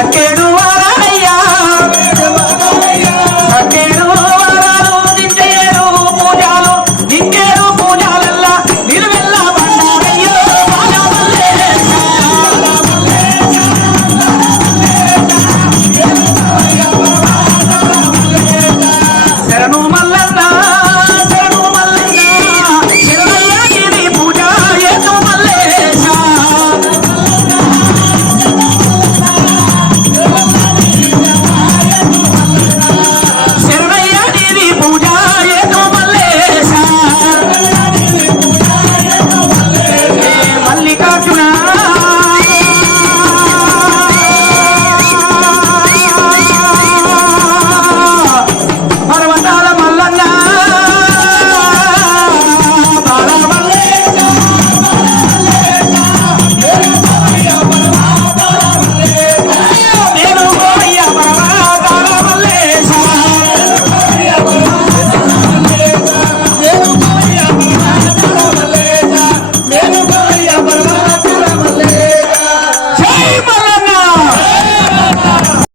¿Para qué